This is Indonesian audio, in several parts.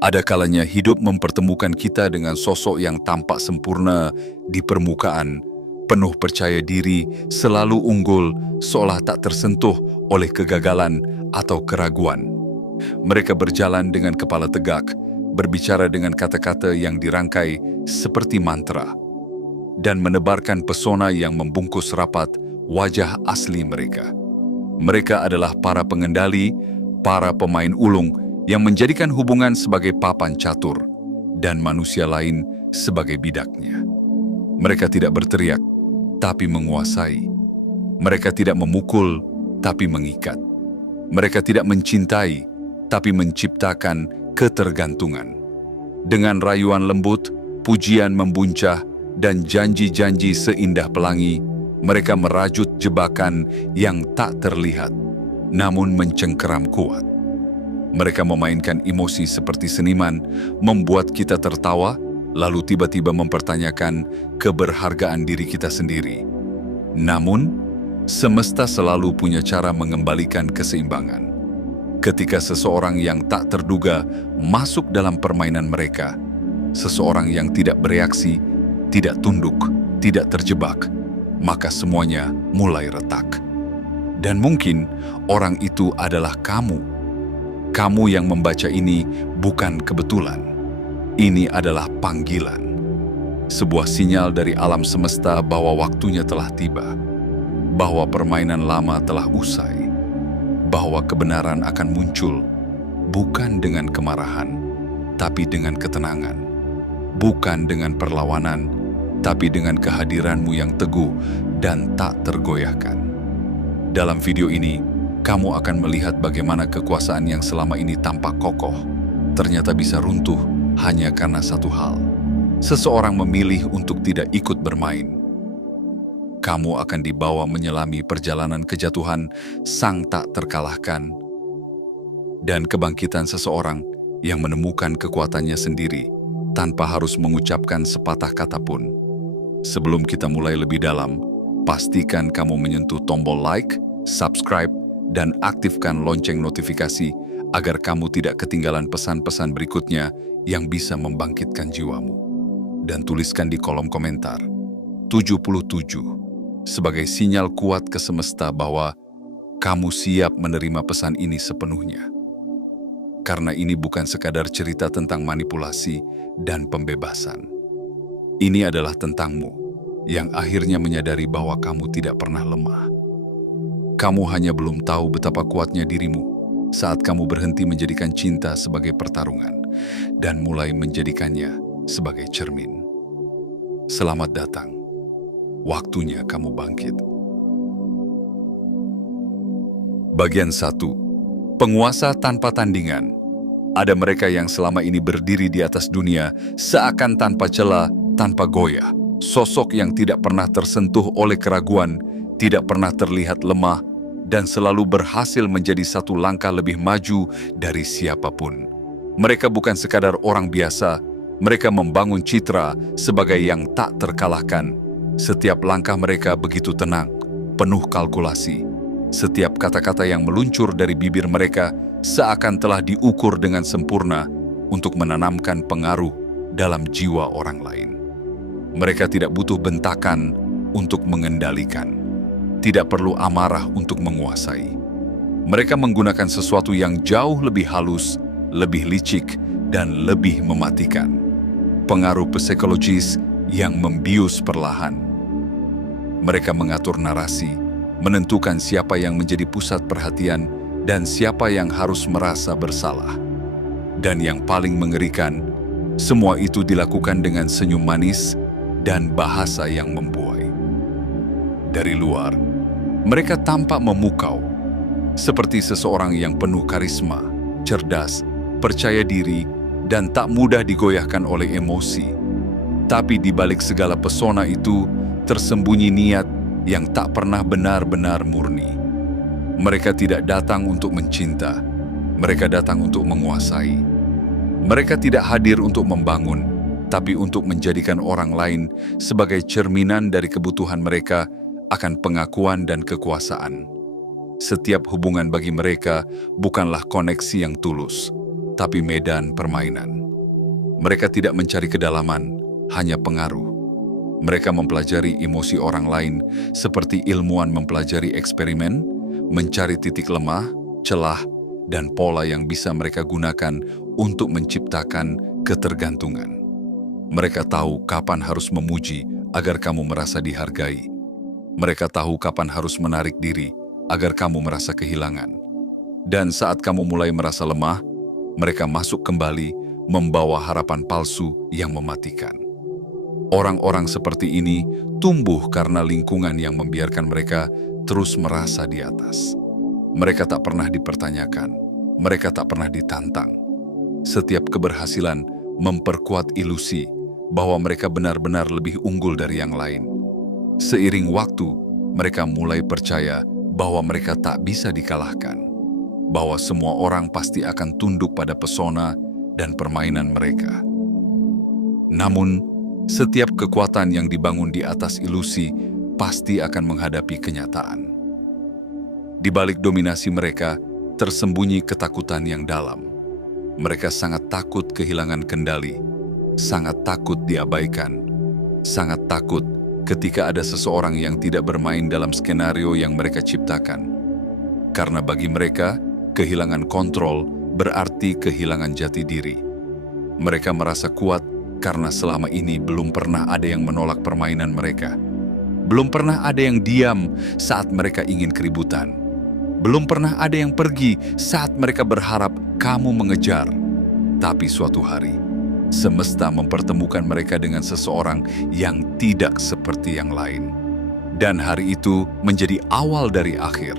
Ada kalanya hidup mempertemukan kita dengan sosok yang tampak sempurna di permukaan, penuh percaya diri, selalu unggul, seolah tak tersentuh oleh kegagalan atau keraguan. Mereka berjalan dengan kepala tegak, berbicara dengan kata-kata yang dirangkai seperti mantra, dan menebarkan pesona yang membungkus rapat wajah asli mereka. Mereka adalah para pengendali, para pemain ulung yang menjadikan hubungan sebagai papan catur dan manusia lain sebagai bidaknya. Mereka tidak berteriak, tapi menguasai. Mereka tidak memukul, tapi mengikat. Mereka tidak mencintai, tapi menciptakan ketergantungan. Dengan rayuan lembut, pujian membuncah, dan janji-janji seindah pelangi, mereka merajut jebakan yang tak terlihat, namun mencengkeram kuat. Mereka memainkan emosi seperti seniman, membuat kita tertawa, lalu tiba-tiba mempertanyakan keberhargaan diri kita sendiri. Namun, semesta selalu punya cara mengembalikan keseimbangan. Ketika seseorang yang tak terduga masuk dalam permainan mereka, seseorang yang tidak bereaksi, tidak tunduk, tidak terjebak, maka semuanya mulai retak. Dan mungkin orang itu adalah kamu. Kamu yang membaca ini bukan kebetulan. Ini adalah panggilan. Sebuah sinyal dari alam semesta bahwa waktunya telah tiba. Bahwa permainan lama telah usai. Bahwa kebenaran akan muncul bukan dengan kemarahan, tapi dengan ketenangan. Bukan dengan perlawanan, tapi dengan kehadiranmu yang teguh dan tak tergoyahkan. Dalam video ini, kamu akan melihat bagaimana kekuasaan yang selama ini tampak kokoh ternyata bisa runtuh hanya karena satu hal. Seseorang memilih untuk tidak ikut bermain. Kamu akan dibawa menyelami perjalanan kejatuhan sang tak terkalahkan dan kebangkitan seseorang yang menemukan kekuatannya sendiri tanpa harus mengucapkan sepatah kata pun. Sebelum kita mulai lebih dalam, pastikan kamu menyentuh tombol like, subscribe, dan aktifkan lonceng notifikasi agar kamu tidak ketinggalan pesan-pesan berikutnya yang bisa membangkitkan jiwamu. Dan tuliskan di kolom komentar 77 sebagai sinyal kuat ke semesta bahwa kamu siap menerima pesan ini sepenuhnya. Karena ini bukan sekadar cerita tentang manipulasi dan pembebasan. Ini adalah tentangmu yang akhirnya menyadari bahwa kamu tidak pernah lemah. Kamu hanya belum tahu betapa kuatnya dirimu saat kamu berhenti menjadikan cinta sebagai pertarungan dan mulai menjadikannya sebagai cermin. Selamat datang. Waktunya kamu bangkit. Bagian 1. Penguasa tanpa tandingan. Ada mereka yang selama ini berdiri di atas dunia seakan tanpa celah, tanpa goyah. Sosok yang tidak pernah tersentuh oleh keraguan, tidak pernah terlihat lemah, dan selalu berhasil menjadi satu langkah lebih maju dari siapapun. Mereka bukan sekadar orang biasa, mereka membangun citra sebagai yang tak terkalahkan. Setiap langkah mereka begitu tenang, penuh kalkulasi. Setiap kata-kata yang meluncur dari bibir mereka seakan telah diukur dengan sempurna untuk menanamkan pengaruh dalam jiwa orang lain. Mereka tidak butuh bentakan untuk mengendalikan. Tidak perlu amarah untuk menguasai. Mereka menggunakan sesuatu yang jauh lebih halus, lebih licik, dan lebih mematikan. Pengaruh psikologis yang membius perlahan. Mereka mengatur narasi, menentukan siapa yang menjadi pusat perhatian dan siapa yang harus merasa bersalah. Dan yang paling mengerikan, semua itu dilakukan dengan senyum manis dan bahasa yang membuai. Dari luar, mereka tampak memukau, seperti seseorang yang penuh karisma, cerdas, percaya diri, dan tak mudah digoyahkan oleh emosi. Tapi di balik segala pesona itu, tersembunyi niat yang tak pernah benar-benar murni. Mereka tidak datang untuk mencinta, mereka datang untuk menguasai. Mereka tidak hadir untuk membangun, tapi untuk menjadikan orang lain sebagai cerminan dari kebutuhan mereka akan pengakuan dan kekuasaan. Setiap hubungan bagi mereka bukanlah koneksi yang tulus, tapi medan permainan. Mereka tidak mencari kedalaman, hanya pengaruh. Mereka mempelajari emosi orang lain seperti ilmuwan mempelajari eksperimen, mencari titik lemah, celah, dan pola yang bisa mereka gunakan untuk menciptakan ketergantungan. Mereka tahu kapan harus memuji agar kamu merasa dihargai. Mereka tahu kapan harus menarik diri agar kamu merasa kehilangan. Dan saat kamu mulai merasa lemah, mereka masuk kembali membawa harapan palsu yang mematikan. Orang-orang seperti ini tumbuh karena lingkungan yang membiarkan mereka terus merasa di atas. Mereka tak pernah dipertanyakan, mereka tak pernah ditantang. Setiap keberhasilan memperkuat ilusi bahwa mereka benar-benar lebih unggul dari yang lain. Seiring waktu, mereka mulai percaya bahwa mereka tak bisa dikalahkan, bahwa semua orang pasti akan tunduk pada pesona dan permainan mereka. Namun, setiap kekuatan yang dibangun di atas ilusi pasti akan menghadapi kenyataan. Di balik dominasi mereka, tersembunyi ketakutan yang dalam. Mereka sangat takut kehilangan kendali, sangat takut diabaikan, sangat takut ketika ada seseorang yang tidak bermain dalam skenario yang mereka ciptakan. Karena bagi mereka, kehilangan kontrol berarti kehilangan jati diri. Mereka merasa kuat karena selama ini belum pernah ada yang menolak permainan mereka. Belum pernah ada yang diam saat mereka ingin keributan. Belum pernah ada yang pergi saat mereka berharap kamu mengejar. Tapi suatu hari, semesta mempertemukan mereka dengan seseorang yang tidak seperti yang lain. Dan hari itu menjadi awal dari akhir.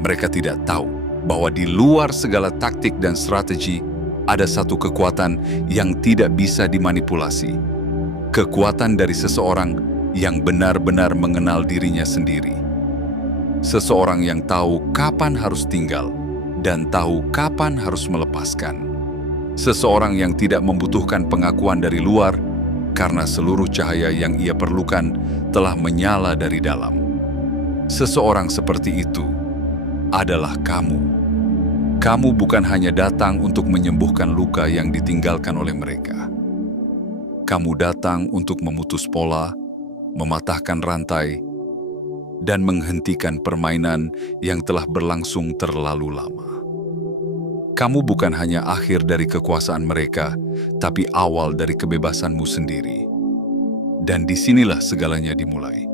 Mereka tidak tahu bahwa di luar segala taktik dan strategi, ada satu kekuatan yang tidak bisa dimanipulasi. Kekuatan dari seseorang yang benar-benar mengenal dirinya sendiri. Seseorang yang tahu kapan harus tinggal dan tahu kapan harus melepaskan. Seseorang yang tidak membutuhkan pengakuan dari luar karena seluruh cahaya yang ia perlukan telah menyala dari dalam. Seseorang seperti itu adalah kamu. Kamu bukan hanya datang untuk menyembuhkan luka yang ditinggalkan oleh mereka. Kamu datang untuk memutus pola, mematahkan rantai, dan menghentikan permainan yang telah berlangsung terlalu lama. Kamu bukan hanya akhir dari kekuasaan mereka, tapi awal dari kebebasanmu sendiri. Dan disinilah segalanya dimulai.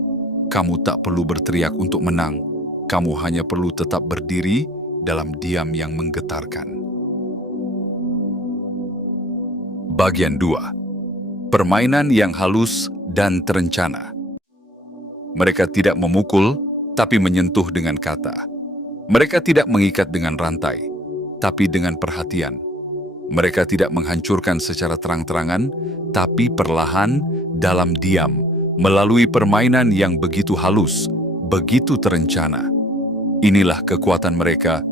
Kamu tak perlu berteriak untuk menang, kamu hanya perlu tetap berdiri dalam diam yang menggetarkan. Bagian 2. Permainan yang halus dan terencana. Mereka tidak memukul, tapi menyentuh dengan kata. Mereka tidak mengikat dengan rantai, tapi dengan perhatian. Mereka tidak menghancurkan secara terang-terangan, tapi perlahan dalam diam, melalui permainan yang begitu halus, begitu terencana. Inilah kekuatan mereka,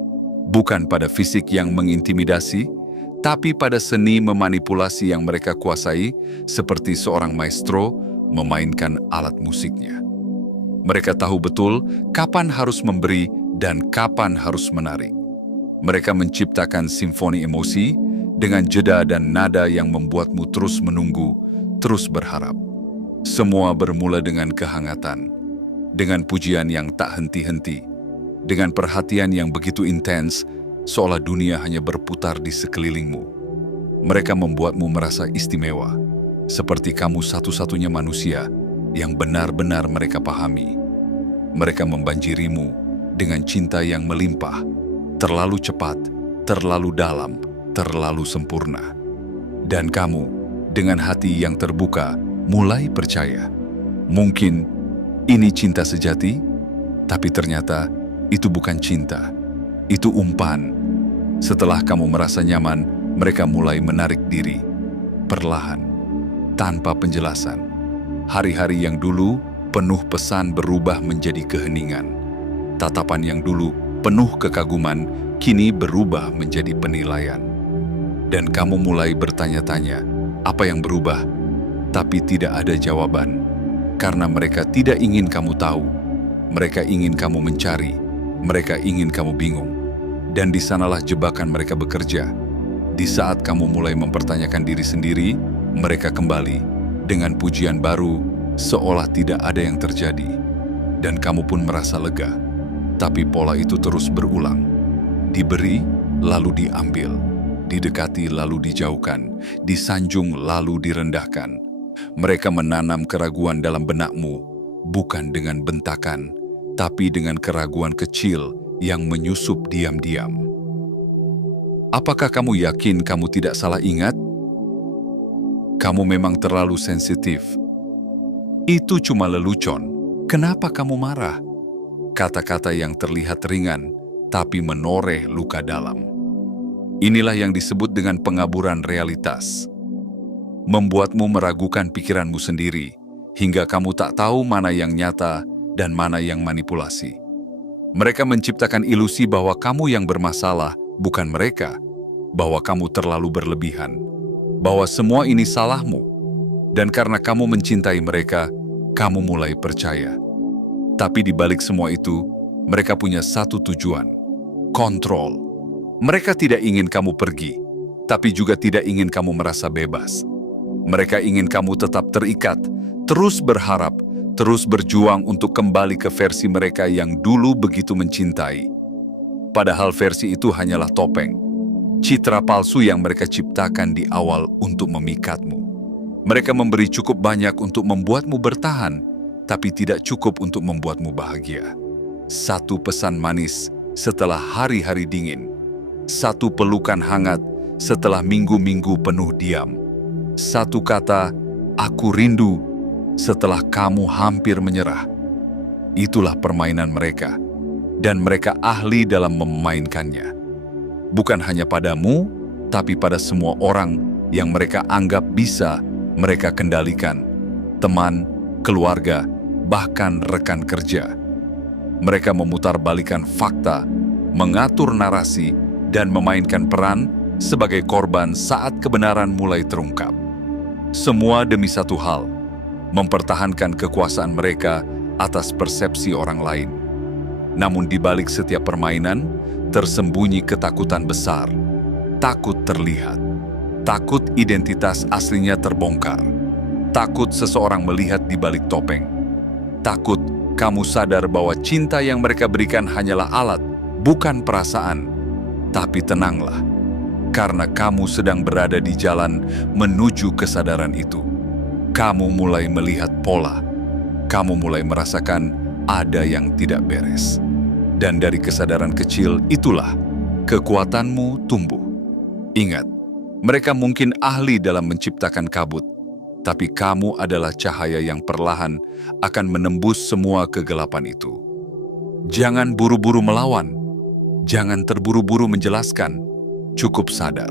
bukan pada fisik yang mengintimidasi, tapi pada seni memanipulasi yang mereka kuasai, seperti seorang maestro memainkan alat musiknya. Mereka tahu betul kapan harus memberi dan kapan harus menarik. Mereka menciptakan simfoni emosi dengan jeda dan nada yang membuatmu terus menunggu, terus berharap. Semua bermula dengan kehangatan, dengan pujian yang tak henti-henti, dengan perhatian yang begitu intens, seolah dunia hanya berputar di sekelilingmu. Mereka membuatmu merasa istimewa, seperti kamu satu-satunya manusia yang benar-benar mereka pahami. Mereka membanjirimu dengan cinta yang melimpah, terlalu cepat, terlalu dalam, terlalu sempurna. Dan kamu, dengan hati yang terbuka, mulai percaya. Mungkin ini cinta sejati, tapi ternyata itu bukan cinta, itu umpan. Setelah kamu merasa nyaman, mereka mulai menarik diri, perlahan, tanpa penjelasan. Hari-hari yang dulu penuh pesan berubah menjadi keheningan. Tatapan yang dulu penuh kekaguman, kini berubah menjadi penilaian. Dan kamu mulai bertanya-tanya, apa yang berubah? Tapi tidak ada jawaban, karena mereka tidak ingin kamu tahu. Mereka ingin kamu mencari. Mereka ingin kamu bingung, dan di sanalah jebakan mereka bekerja. Di saat kamu mulai mempertanyakan diri sendiri, mereka kembali dengan pujian baru, seolah tidak ada yang terjadi. Dan kamu pun merasa lega. Tapi pola itu terus berulang. Diberi, lalu diambil. Didekati, lalu dijauhkan. Disanjung, lalu direndahkan. Mereka menanam keraguan dalam benakmu, bukan dengan bentakan, tapi dengan keraguan kecil yang menyusup diam-diam. Apakah kamu yakin kamu tidak salah ingat? Kamu memang terlalu sensitif. Itu cuma lelucon. Kenapa kamu marah? Kata-kata yang terlihat ringan, tapi menoreh luka dalam. Inilah yang disebut dengan pengaburan realitas. Membuatmu meragukan pikiranmu sendiri, hingga kamu tak tahu mana yang nyata dan mana yang manipulasi. Mereka menciptakan ilusi bahwa kamu yang bermasalah, bukan mereka, bahwa kamu terlalu berlebihan, bahwa semua ini salahmu. Dan karena kamu mencintai mereka, kamu mulai percaya. Tapi di balik semua itu, mereka punya satu tujuan, kontrol. Mereka tidak ingin kamu pergi, tapi juga tidak ingin kamu merasa bebas. Mereka ingin kamu tetap terikat, terus berharap, terus berjuang untuk kembali ke versi mereka yang dulu begitu mencintai. Padahal versi itu hanyalah topeng, citra palsu yang mereka ciptakan di awal untuk memikatmu. Mereka memberi cukup banyak untuk membuatmu bertahan, tapi tidak cukup untuk membuatmu bahagia. Satu pesan manis setelah hari-hari dingin. Satu pelukan hangat setelah minggu-minggu penuh diam. Satu kata, "Aku rindu," setelah kamu hampir menyerah. Itulah permainan mereka, dan mereka ahli dalam memainkannya. Bukan hanya padamu, tapi pada semua orang yang mereka anggap bisa mereka kendalikan. Teman, keluarga, bahkan rekan kerja. Mereka memutarbalikkan fakta, mengatur narasi, dan memainkan peran sebagai korban saat kebenaran mulai terungkap. Semua demi satu hal, mempertahankan kekuasaan mereka atas persepsi orang lain. Namun di balik setiap permainan, tersembunyi ketakutan besar. Takut terlihat. Takut identitas aslinya terbongkar. Takut seseorang melihat di balik topeng. Takut kamu sadar bahwa cinta yang mereka berikan hanyalah alat, bukan perasaan. Tapi tenanglah, karena kamu sedang berada di jalan menuju kesadaran itu. Kamu mulai melihat pola. Kamu mulai merasakan ada yang tidak beres. Dan dari kesadaran kecil itulah kekuatanmu tumbuh. Ingat, mereka mungkin ahli dalam menciptakan kabut, tapi kamu adalah cahaya yang perlahan akan menembus semua kegelapan itu. Jangan buru-buru melawan. Jangan terburu-buru menjelaskan. Cukup sadar.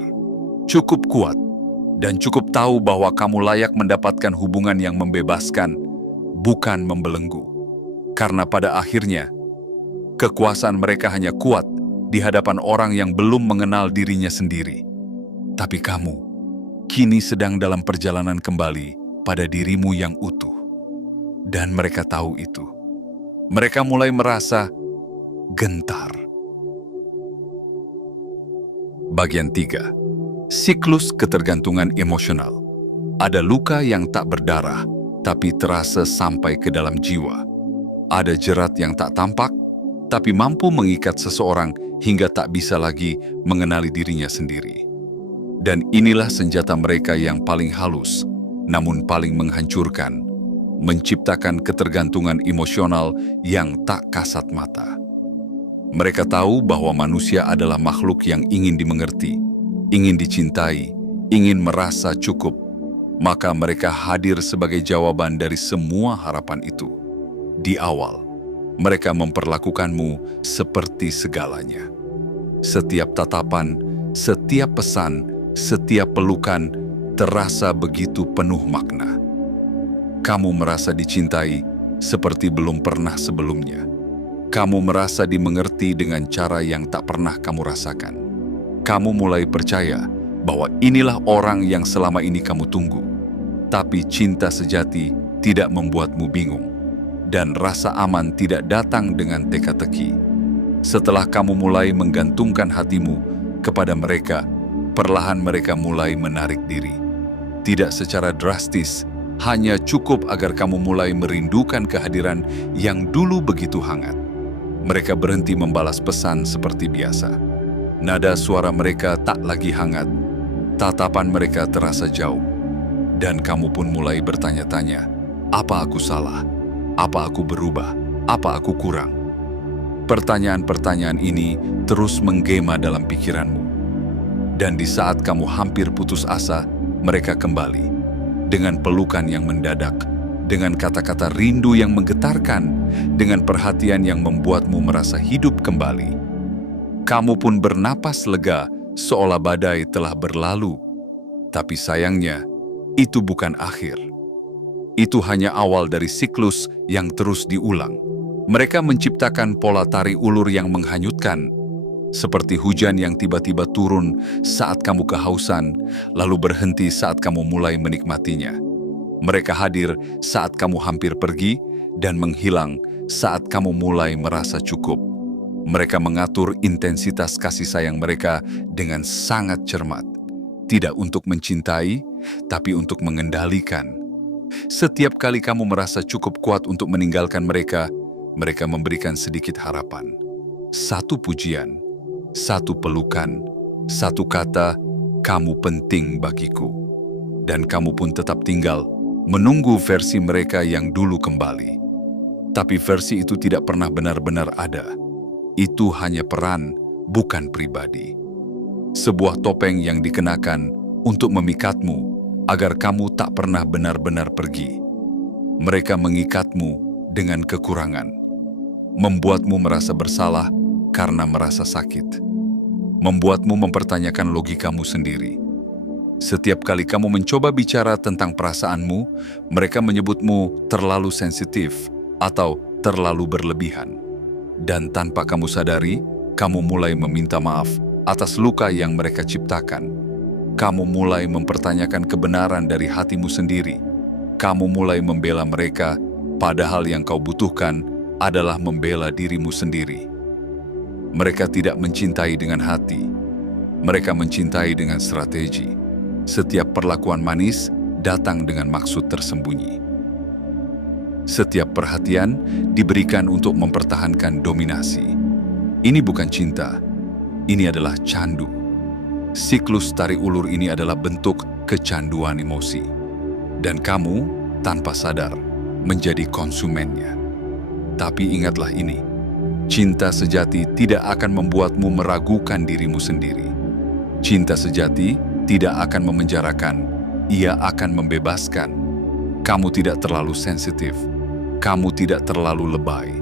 Cukup kuat. Dan cukup tahu bahwa kamu layak mendapatkan hubungan yang membebaskan, bukan membelenggu. Karena pada akhirnya, kekuasaan mereka hanya kuat di hadapan orang yang belum mengenal dirinya sendiri. Tapi kamu kini sedang dalam perjalanan kembali pada dirimu yang utuh. Dan mereka tahu itu. Mereka mulai merasa gentar. Bagian 3. Siklus ketergantungan emosional. Ada luka yang tak berdarah, tapi terasa sampai ke dalam jiwa. Ada jerat yang tak tampak, tapi mampu mengikat seseorang hingga tak bisa lagi mengenali dirinya sendiri. Dan inilah senjata mereka yang paling halus, namun paling menghancurkan, menciptakan ketergantungan emosional yang tak kasat mata. Mereka tahu bahwa manusia adalah makhluk yang ingin dimengerti, ingin dicintai, ingin merasa cukup. Maka mereka hadir sebagai jawaban dari semua harapan itu. Di awal, mereka memperlakukanmu seperti segalanya. Setiap tatapan, setiap pesan, setiap pelukan terasa begitu penuh makna. Kamu merasa dicintai seperti belum pernah sebelumnya. Kamu merasa dimengerti dengan cara yang tak pernah kamu rasakan. Kamu mulai percaya bahwa inilah orang yang selama ini kamu tunggu. Tapi cinta sejati tidak membuatmu bingung. Dan rasa aman tidak datang dengan teka-teki. Setelah kamu mulai menggantungkan hatimu kepada mereka, Perlahan mereka mulai menarik diri. Tidak secara drastis, hanya cukup agar kamu mulai merindukan kehadiran yang dulu begitu hangat. Mereka berhenti membalas pesan seperti biasa. Nada suara mereka tak lagi hangat. Tatapan mereka terasa jauh. Dan kamu pun mulai bertanya-tanya, apa aku salah? Apa aku berubah? Apa aku kurang? Pertanyaan-pertanyaan ini terus menggema dalam pikiranmu. Dan di saat kamu hampir putus asa, mereka kembali. Dengan pelukan yang mendadak, dengan kata-kata rindu yang menggetarkan, dengan perhatian yang membuatmu merasa hidup kembali. Kamu pun bernapas lega, seolah badai telah berlalu. Tapi sayangnya, itu bukan akhir. Itu hanya awal dari siklus yang terus diulang. Mereka menciptakan pola tari ulur yang menghanyutkan, seperti hujan yang tiba-tiba turun saat kamu kehausan, lalu berhenti saat kamu mulai menikmatinya. Mereka hadir saat kamu hampir pergi dan menghilang saat kamu mulai merasa cukup. Mereka mengatur intensitas kasih sayang mereka dengan sangat cermat. Tidak untuk mencintai, tapi untuk mengendalikan. Setiap kali kamu merasa cukup kuat untuk meninggalkan mereka, mereka memberikan sedikit harapan. Satu pujian, satu pelukan, satu kata, kamu penting bagiku. Dan kamu pun tetap tinggal, menunggu versi mereka yang dulu kembali. Tapi versi itu tidak pernah benar-benar ada. Itu hanya peran, bukan pribadi. Sebuah topeng yang dikenakan untuk memikatmu, agar kamu tak pernah benar-benar pergi. Mereka mengikatmu dengan kekurangan, membuatmu merasa bersalah karena merasa sakit, membuatmu mempertanyakan logikamu sendiri. Setiap kali kamu mencoba bicara tentang perasaanmu, mereka menyebutmu terlalu sensitif atau terlalu berlebihan. Dan tanpa kamu sadari, kamu mulai meminta maaf atas luka yang mereka ciptakan. Kamu mulai mempertanyakan kebenaran dari hatimu sendiri. Kamu mulai membela mereka, padahal yang kau butuhkan adalah membela dirimu sendiri. Mereka tidak mencintai dengan hati. Mereka mencintai dengan strategi. Setiap perlakuan manis datang dengan maksud tersembunyi. Setiap perhatian diberikan untuk mempertahankan dominasi. Ini bukan cinta, ini adalah candu. Siklus tarik ulur ini adalah bentuk kecanduan emosi. Dan kamu, tanpa sadar, menjadi konsumennya. Tapi ingatlah ini, cinta sejati tidak akan membuatmu meragukan dirimu sendiri. Cinta sejati tidak akan memenjarakan, ia akan membebaskan. Kamu tidak terlalu sensitif, kamu tidak terlalu lebay.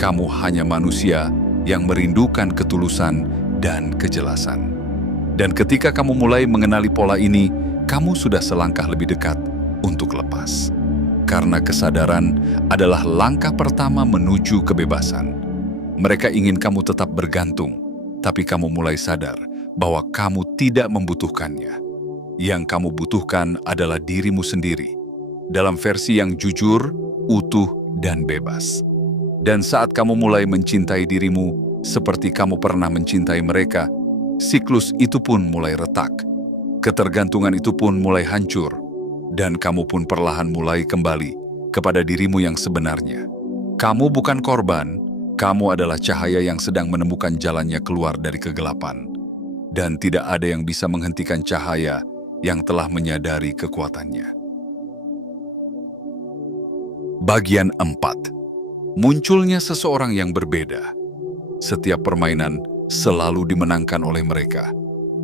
Kamu hanya manusia yang merindukan ketulusan dan kejelasan. Dan ketika kamu mulai mengenali pola ini, kamu sudah selangkah lebih dekat untuk lepas. Karena kesadaran adalah langkah pertama menuju kebebasan. Mereka ingin kamu tetap bergantung, tapi kamu mulai sadar bahwa kamu tidak membutuhkannya. Yang kamu butuhkan adalah dirimu sendiri, dalam versi yang jujur, utuh, dan bebas. Dan saat kamu mulai mencintai dirimu seperti kamu pernah mencintai mereka, siklus itu pun mulai retak. Ketergantungan itu pun mulai hancur, dan kamu pun perlahan mulai kembali kepada dirimu yang sebenarnya. Kamu bukan korban, kamu adalah cahaya yang sedang menemukan jalannya keluar dari kegelapan. Dan tidak ada yang bisa menghentikan cahaya yang telah menyadari kekuatannya. Bagian 4. Munculnya seseorang yang berbeda. Setiap permainan selalu dimenangkan oleh mereka.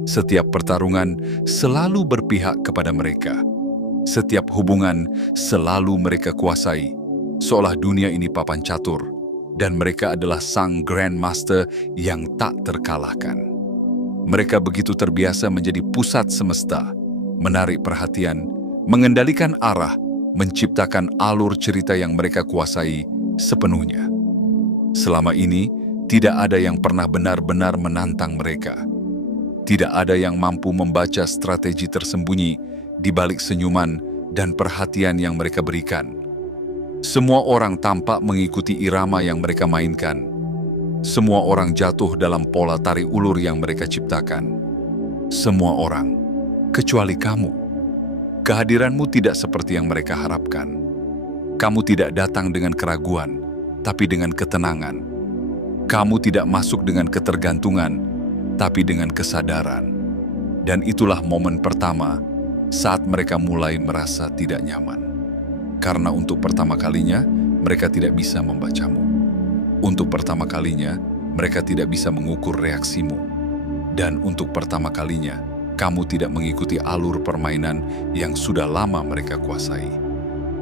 Setiap pertarungan selalu berpihak kepada mereka. Setiap hubungan selalu mereka kuasai, seolah dunia ini papan catur, dan mereka adalah sang Grandmaster yang tak terkalahkan. Mereka begitu terbiasa menjadi pusat semesta, menarik perhatian, mengendalikan arah, menciptakan alur cerita yang mereka kuasai sepenuhnya. Selama ini, tidak ada yang pernah benar-benar menantang mereka. Tidak ada yang mampu membaca strategi tersembunyi di balik senyuman dan perhatian yang mereka berikan. Semua orang tampak mengikuti irama yang mereka mainkan. Semua orang jatuh dalam pola tarik ulur yang mereka ciptakan. semua orang, kecuali kamu. Kehadiranmu tidak seperti yang mereka harapkan. Kamu tidak datang dengan keraguan, tapi dengan ketenangan. Kamu tidak masuk dengan ketergantungan, tapi dengan kesadaran. Dan itulah momen pertama saat mereka mulai merasa tidak nyaman. Karena untuk pertama kalinya, mereka tidak bisa membacamu. Untuk pertama kalinya, mereka tidak bisa mengukur reaksimu. Dan untuk pertama kalinya, kamu tidak mengikuti alur permainan yang sudah lama mereka kuasai.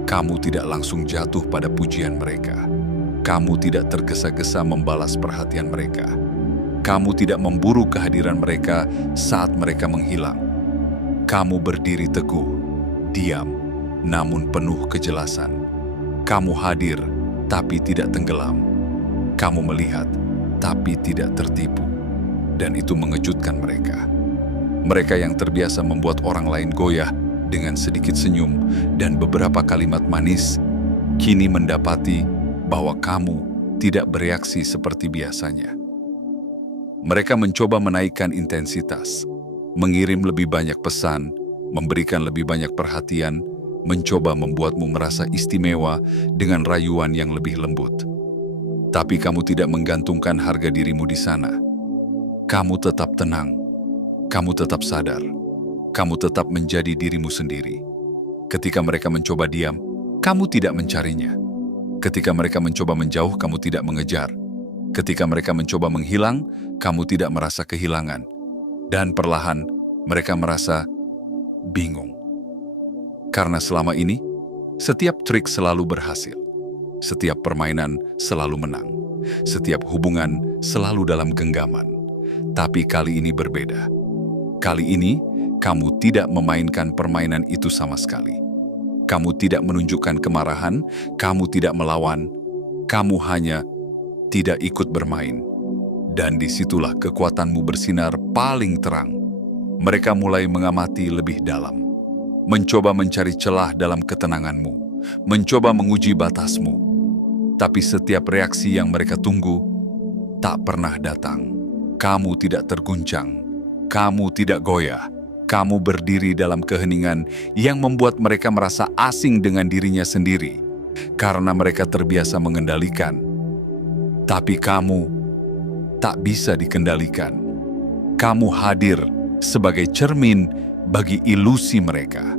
Kamu tidak langsung jatuh pada pujian mereka. Kamu tidak tergesa-gesa membalas perhatian mereka. Kamu tidak memburu kehadiran mereka saat mereka menghilang. Kamu berdiri teguh, diam, namun penuh kejelasan. Kamu hadir, tapi tidak tenggelam. Kamu melihat, tapi tidak tertipu. Dan itu mengejutkan mereka. Mereka yang terbiasa membuat orang lain goyah dengan sedikit senyum dan beberapa kalimat manis, kini mendapati bahwa kamu tidak bereaksi seperti biasanya. Mereka mencoba menaikkan intensitas, mengirim lebih banyak pesan, memberikan lebih banyak perhatian, mencoba membuatmu merasa istimewa dengan rayuan yang lebih lembut. Tapi kamu tidak menggantungkan harga dirimu di sana. Kamu tetap tenang, kamu tetap sadar, kamu tetap menjadi dirimu sendiri. Ketika mereka mencoba diam, kamu tidak mencarinya. Ketika mereka mencoba menjauh, kamu tidak mengejar. Ketika mereka mencoba menghilang, kamu tidak merasa kehilangan. Dan perlahan, mereka merasa bingung. Karena selama ini, setiap trik selalu berhasil. Setiap permainan selalu menang. Setiap hubungan selalu dalam genggaman. Tapi kali ini berbeda. Kali ini, kamu tidak memainkan permainan itu sama sekali. Kamu tidak menunjukkan kemarahan, kamu tidak melawan, kamu hanya tidak ikut bermain. Dan disitulah kekuatanmu bersinar paling terang. Mereka mulai mengamati lebih dalam, mencoba mencari celah dalam ketenanganmu, mencoba menguji batasmu. Tapi setiap reaksi yang mereka tunggu tak pernah datang. Kamu tidak terguncang, kamu tidak goyah, kamu berdiri dalam keheningan yang membuat mereka merasa asing dengan dirinya sendiri, karena mereka terbiasa mengendalikan. Tapi kamu tak bisa dikendalikan. Kamu hadir sebagai cermin bagi ilusi mereka.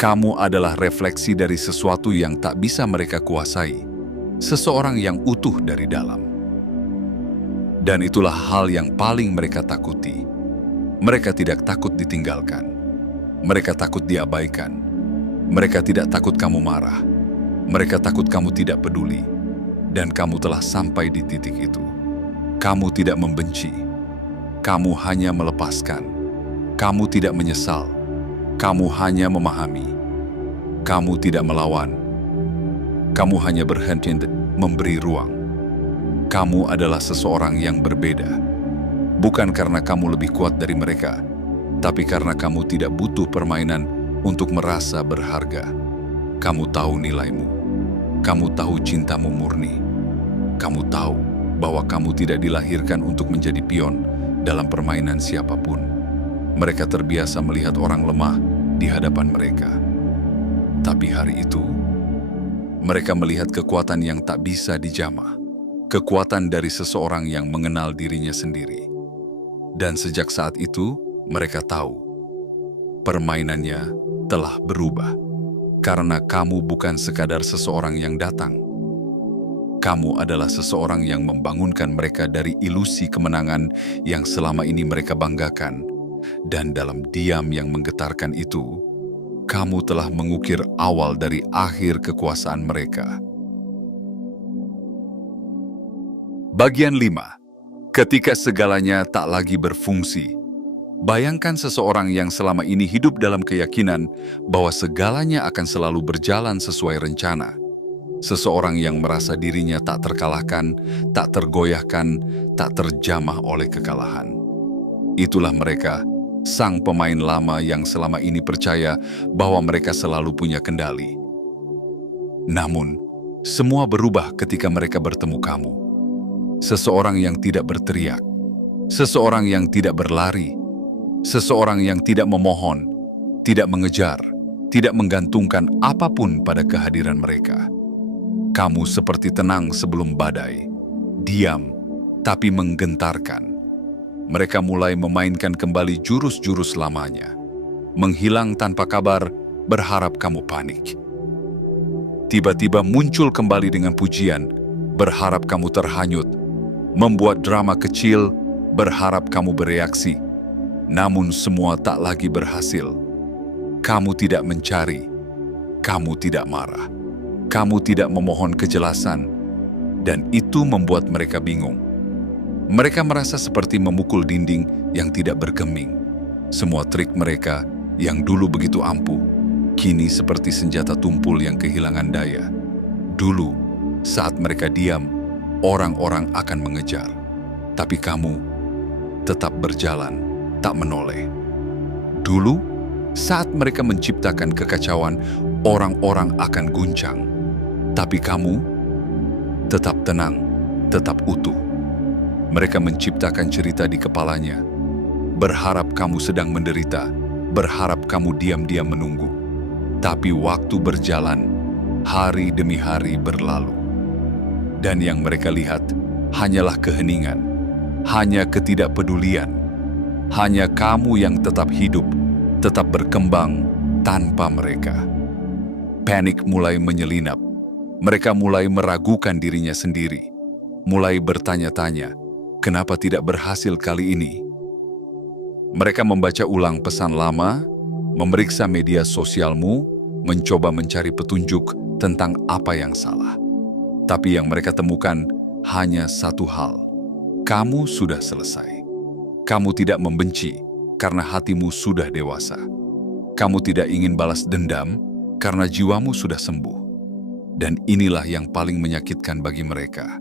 Kamu adalah refleksi dari sesuatu yang tak bisa mereka kuasai, seseorang yang utuh dari dalam. Dan itulah hal yang paling mereka takuti. Mereka tidak takut ditinggalkan. Mereka takut diabaikan. Mereka tidak takut kamu marah. Mereka takut kamu tidak peduli. Dan kamu telah sampai di titik itu. Kamu tidak membenci. Kamu hanya melepaskan. Kamu tidak menyesal. Kamu hanya memahami. Kamu tidak melawan. Kamu hanya berhenti memberi ruang. Kamu adalah seseorang yang berbeda. Bukan karena kamu lebih kuat dari mereka, tapi karena kamu tidak butuh permainan untuk merasa berharga. Kamu tahu nilaimu. Kamu tahu cintamu murni. Kamu tahu bahwa kamu tidak dilahirkan untuk menjadi pion dalam permainan siapapun. Mereka terbiasa melihat orang lemah di hadapan mereka. Tapi hari itu, mereka melihat kekuatan yang tak bisa dijamah. Kekuatan dari seseorang yang mengenal dirinya sendiri. Dan sejak saat itu, mereka tahu permainannya telah berubah. Karena kamu bukan sekadar seseorang yang datang. Kamu adalah seseorang yang membangunkan mereka dari ilusi kemenangan yang selama ini mereka banggakan. Dan dalam diam yang menggetarkan itu, kamu telah mengukir awal dari akhir kekuasaan mereka. Bagian 5. Ketika segalanya tak lagi berfungsi. Bayangkan seseorang yang selama ini hidup dalam keyakinan bahwa segalanya akan selalu berjalan sesuai rencana. Seseorang yang merasa dirinya tak terkalahkan, tak tergoyahkan, tak terjamah oleh kekalahan. Itulah mereka, sang pemain lama yang selama ini percaya bahwa mereka selalu punya kendali. Namun, semua berubah ketika mereka bertemu kamu. Seseorang yang tidak berteriak, seseorang yang tidak berlari, Seseorang yang tidak memohon, tidak mengejar, tidak menggantungkan apapun pada kehadiran mereka. Kamu seperti tenang sebelum badai, diam tapi menggentarkan. Mereka mulai memainkan kembali jurus-jurus lamanya, menghilang tanpa kabar, berharap kamu panik. Tiba-tiba muncul kembali dengan pujian, berharap kamu terhanyut, membuat drama kecil, berharap kamu bereaksi. Namun semua tak lagi berhasil. Kamu tidak mencari, kamu tidak marah, kamu tidak memohon kejelasan, dan itu membuat mereka bingung. Mereka merasa seperti memukul dinding yang tidak bergeming. Semua trik mereka yang dulu begitu ampuh, kini seperti senjata tumpul yang kehilangan daya. Dulu, saat mereka diam, orang-orang akan mengejar. Tapi kamu tetap berjalan, tak menoleh. Dulu, saat mereka menciptakan kekacauan, orang-orang akan guncang. Tapi kamu tetap tenang, tetap utuh. Mereka menciptakan cerita di kepalanya, berharap kamu sedang menderita, berharap kamu diam-diam menunggu. Tapi waktu berjalan, hari demi hari berlalu. Dan yang mereka lihat hanyalah keheningan, hanya ketidakpedulian. Hanya kamu yang tetap hidup, tetap berkembang tanpa mereka. Panik mulai menyelinap. Mereka mulai meragukan dirinya sendiri. Mulai bertanya-tanya, kenapa tidak berhasil kali ini? Mereka membaca ulang pesan lama, memeriksa media sosialmu, mencoba mencari petunjuk tentang apa yang salah. Tapi yang mereka temukan hanya satu hal. Kamu sudah selesai. Kamu tidak membenci karena hatimu sudah dewasa. Kamu tidak ingin balas dendam karena jiwamu sudah sembuh. Dan inilah yang paling menyakitkan bagi mereka.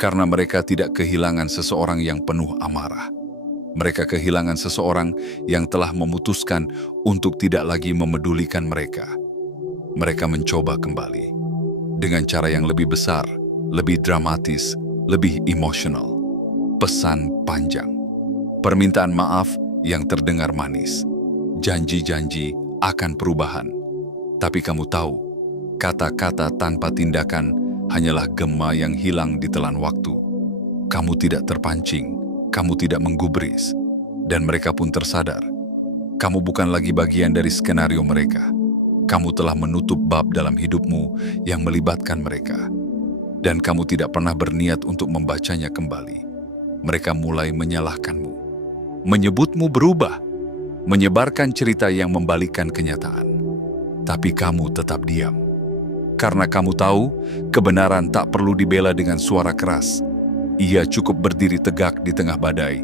Karena mereka tidak kehilangan seseorang yang penuh amarah. Mereka kehilangan seseorang yang telah memutuskan untuk tidak lagi memedulikan mereka. Mereka mencoba kembali dengan cara yang lebih besar, lebih dramatis, lebih emosional. Pesan panjang, permintaan maaf yang terdengar manis, janji-janji akan perubahan. Tapi kamu tahu, kata-kata tanpa tindakan hanyalah gema yang hilang di telan waktu. Kamu tidak terpancing, kamu tidak menggubris, dan mereka pun tersadar. Kamu bukan lagi bagian dari skenario mereka. Kamu telah menutup bab dalam hidupmu yang melibatkan mereka. Dan kamu tidak pernah berniat untuk membacanya kembali. Mereka mulai menyalahkanmu, menyebutmu berubah, menyebarkan cerita yang membalikkan kenyataan. Tapi kamu tetap diam. Karena kamu tahu, kebenaran tak perlu dibela dengan suara keras. Ia cukup berdiri tegak di tengah badai.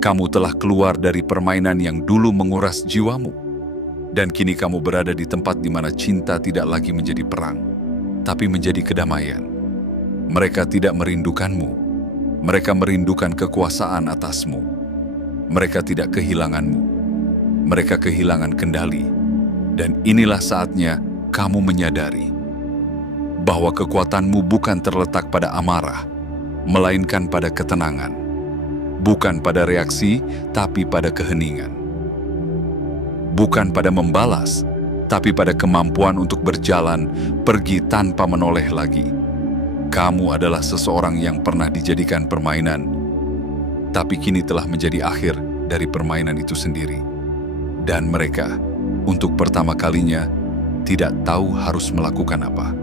Kamu telah keluar dari permainan yang dulu menguras jiwamu. Dan kini kamu berada di tempat di mana cinta tidak lagi menjadi perang, tapi menjadi kedamaian. Mereka tidak merindukanmu. Mereka merindukan kekuasaan atasmu. Mereka tidak kehilanganmu. Mereka kehilangan kendali. Dan inilah saatnya kamu menyadari bahwa kekuatanmu bukan terletak pada amarah, melainkan pada ketenangan. Bukan pada reaksi, tapi pada keheningan. Bukan pada membalas, tapi pada kemampuan untuk berjalan, pergi tanpa menoleh lagi. Kamu adalah seseorang yang pernah dijadikan permainan, tapi kini telah menjadi akhir dari permainan itu sendiri. Dan mereka, untuk pertama kalinya, tidak tahu harus melakukan apa.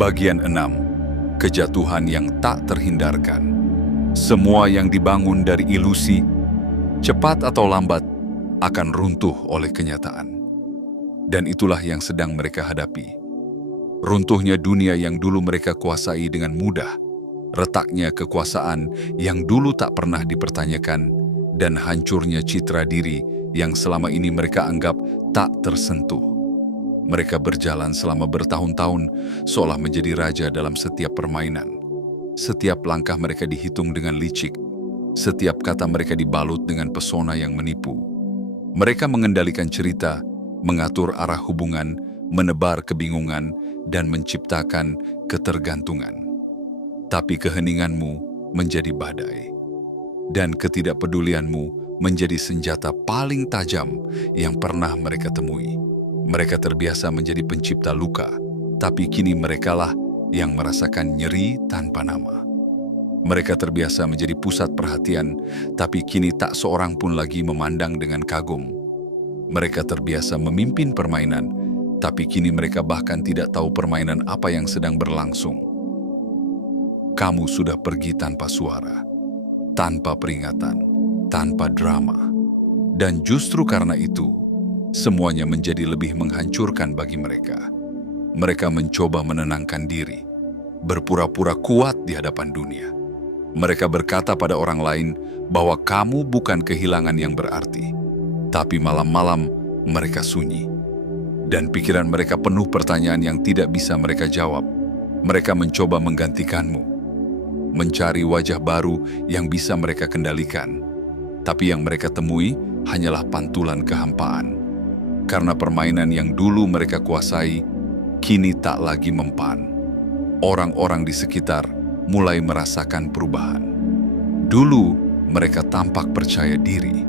Bagian 6. Kejatuhan yang tak terhindarkan. Semua yang dibangun dari ilusi, cepat atau lambat, akan runtuh oleh kenyataan. Dan itulah yang sedang mereka hadapi. Runtuhnya dunia yang dulu mereka kuasai dengan mudah, retaknya kekuasaan yang dulu tak pernah dipertanyakan, dan hancurnya citra diri yang selama ini mereka anggap tak tersentuh. Mereka berjalan selama bertahun-tahun seolah menjadi raja dalam setiap permainan. Setiap langkah mereka dihitung dengan licik, setiap kata mereka dibalut dengan pesona yang menipu. Mereka mengendalikan cerita, mengatur arah hubungan, menebar kebingungan, dan menciptakan ketergantungan. Tapi keheninganmu menjadi badai. dan ketidakpedulianmu menjadi senjata paling tajam yang pernah mereka temui. Mereka terbiasa menjadi pencipta luka, tapi kini merekalah yang merasakan nyeri tanpa nama. Mereka terbiasa menjadi pusat perhatian, tapi kini tak seorang pun lagi memandang dengan kagum. Mereka terbiasa memimpin permainan, tapi kini mereka bahkan tidak tahu permainan apa yang sedang berlangsung. Kamu sudah pergi tanpa suara, tanpa peringatan, tanpa drama. Dan justru karena itu, semuanya menjadi lebih menghancurkan bagi mereka. Mereka mencoba menenangkan diri, berpura-pura kuat di hadapan dunia. Mereka berkata pada orang lain bahwa kamu bukan kehilangan yang berarti, tapi malam-malam mereka sunyi. Dan pikiran mereka penuh pertanyaan yang tidak bisa mereka jawab. Mereka mencoba menggantikanmu, mencari wajah baru yang bisa mereka kendalikan. Tapi yang mereka temui hanyalah pantulan kehampaan. Karena permainan yang dulu mereka kuasai, kini tak lagi mempan. Orang-orang di sekitar mulai merasakan perubahan. Dulu mereka tampak percaya diri.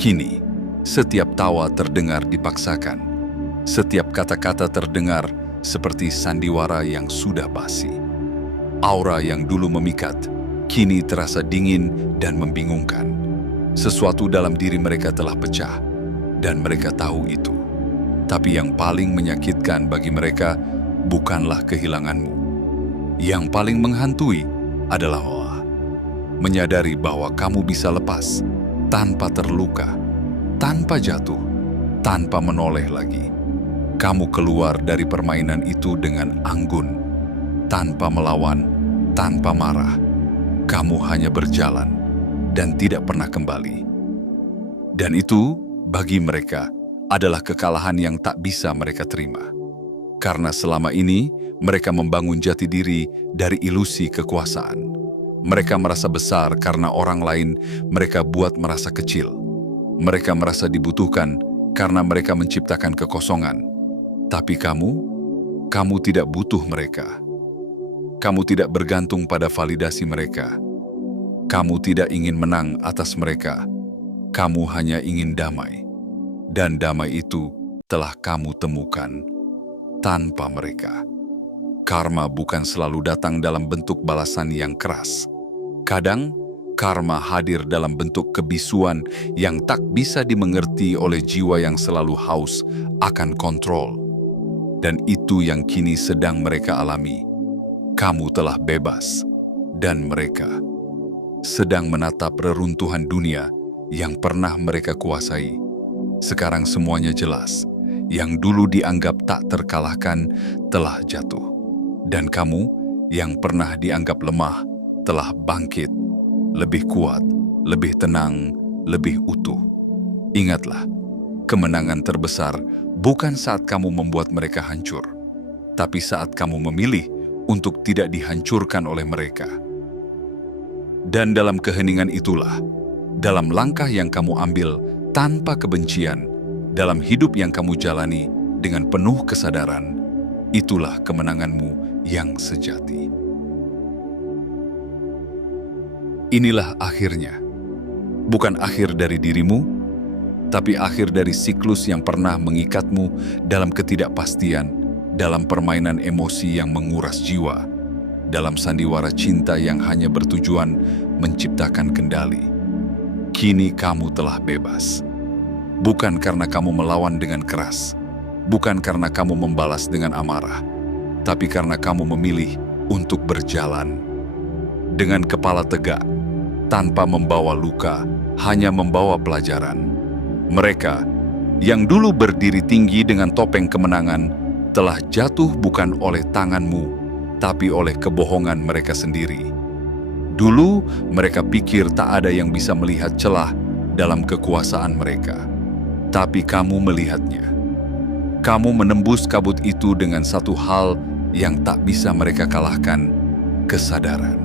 Kini, setiap tawa terdengar dipaksakan. Setiap kata-kata terdengar seperti sandiwara yang sudah basi. Aura yang dulu memikat, kini terasa dingin dan membingungkan. Sesuatu dalam diri mereka telah pecah, dan mereka tahu itu. Tapi yang paling menyakitkan bagi mereka bukanlah kehilanganmu. Yang paling menghantui adalah menyadari bahwa kamu bisa lepas, tanpa terluka, tanpa jatuh, tanpa menoleh lagi. Kamu keluar dari permainan itu dengan anggun, tanpa melawan, tanpa marah. Kamu hanya berjalan dan tidak pernah kembali. Dan itu, bagi mereka, adalah kekalahan yang tak bisa mereka terima. Karena selama ini, mereka membangun jati diri dari ilusi kekuasaan. Mereka merasa besar karena orang lain mereka buat merasa kecil. Mereka merasa dibutuhkan karena mereka menciptakan kekosongan. Tapi kamu tidak butuh mereka. Kamu tidak bergantung pada validasi mereka. Kamu tidak ingin menang atas mereka. Kamu hanya ingin damai. Dan damai itu telah kamu temukan tanpa mereka. Karma bukan selalu datang dalam bentuk balasan yang keras. Kadang, karma hadir dalam bentuk kebisuan yang tak bisa dimengerti oleh jiwa yang selalu haus akan kontrol. Dan itu yang kini sedang mereka alami. Kamu telah bebas, dan mereka sedang menatap reruntuhan dunia yang pernah mereka kuasai. Sekarang semuanya jelas. Yang dulu dianggap tak terkalahkan telah jatuh. Dan kamu yang pernah dianggap lemah telah bangkit, lebih kuat, lebih tenang, lebih utuh. Ingatlah, kemenangan terbesar bukan saat kamu membuat mereka hancur, tapi saat kamu memilih untuk tidak dihancurkan oleh mereka. Dan dalam keheningan itulah, dalam langkah yang kamu ambil tanpa kebencian, dalam hidup yang kamu jalani dengan penuh kesadaran, itulah kemenanganmu yang sejati. Inilah akhirnya, bukan akhir dari dirimu, tapi akhir dari siklus yang pernah mengikatmu dalam ketidakpastian, dalam permainan emosi yang menguras jiwa, dalam sandiwara cinta yang hanya bertujuan menciptakan kendali. Kini kamu telah bebas. Bukan karena kamu melawan dengan keras, bukan karena kamu membalas dengan amarah, tapi karena kamu memilih untuk berjalan dengan kepala tegak, tanpa membawa luka, hanya membawa pelajaran. Mereka yang dulu berdiri tinggi dengan topeng kemenangan telah jatuh bukan oleh tanganmu, tapi oleh kebohongan mereka sendiri. Dulu mereka pikir tak ada yang bisa melihat celah dalam kekuasaan mereka. Tapi kamu melihatnya. Kamu menembus kabut itu dengan satu hal yang tak bisa mereka kalahkan, kesadaran.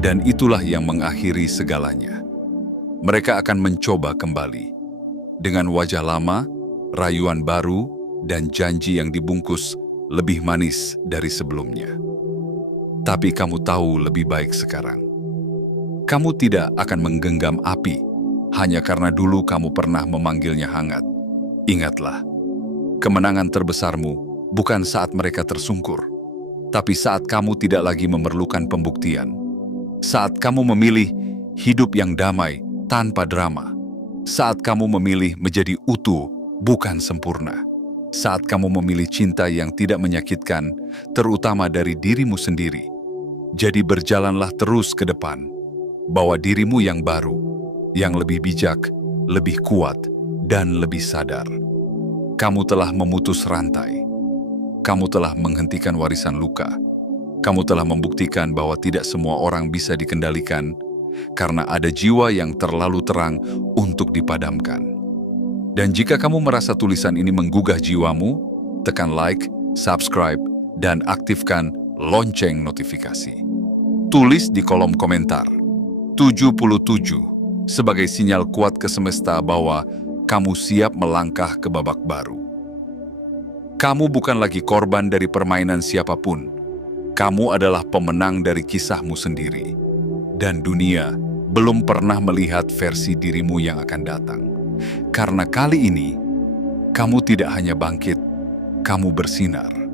Dan itulah yang mengakhiri segalanya. Mereka akan mencoba kembali. Dengan wajah lama, rayuan baru, dan janji yang dibungkus lebih manis dari sebelumnya. Tapi kamu tahu lebih baik sekarang. Kamu tidak akan menggenggam api hanya karena dulu kamu pernah memanggilnya hangat. Ingatlah, kemenangan terbesarmu bukan saat mereka tersungkur, tapi saat kamu tidak lagi memerlukan pembuktian. Saat kamu memilih hidup yang damai tanpa drama. Saat kamu memilih menjadi utuh, bukan sempurna. Saat kamu memilih cinta yang tidak menyakitkan, terutama dari dirimu sendiri. Jadi berjalanlah terus ke depan. Bawa dirimu yang baru, yang lebih bijak, lebih kuat, dan lebih sadar. Kamu telah memutus rantai. Kamu telah menghentikan warisan luka. Kamu telah membuktikan bahwa tidak semua orang bisa dikendalikan karena ada jiwa yang terlalu terang untuk dipadamkan. Dan jika kamu merasa tulisan ini menggugah jiwamu, tekan like, subscribe, dan aktifkan lonceng notifikasi. Tulis di kolom komentar 77 sebagai sinyal kuat ke semesta bahwa kamu siap melangkah ke babak baru. Kamu bukan lagi korban dari permainan siapapun. Kamu adalah pemenang dari kisahmu sendiri. Dan dunia belum pernah melihat versi dirimu yang akan datang. Karena kali ini, kamu tidak hanya bangkit, kamu bersinar.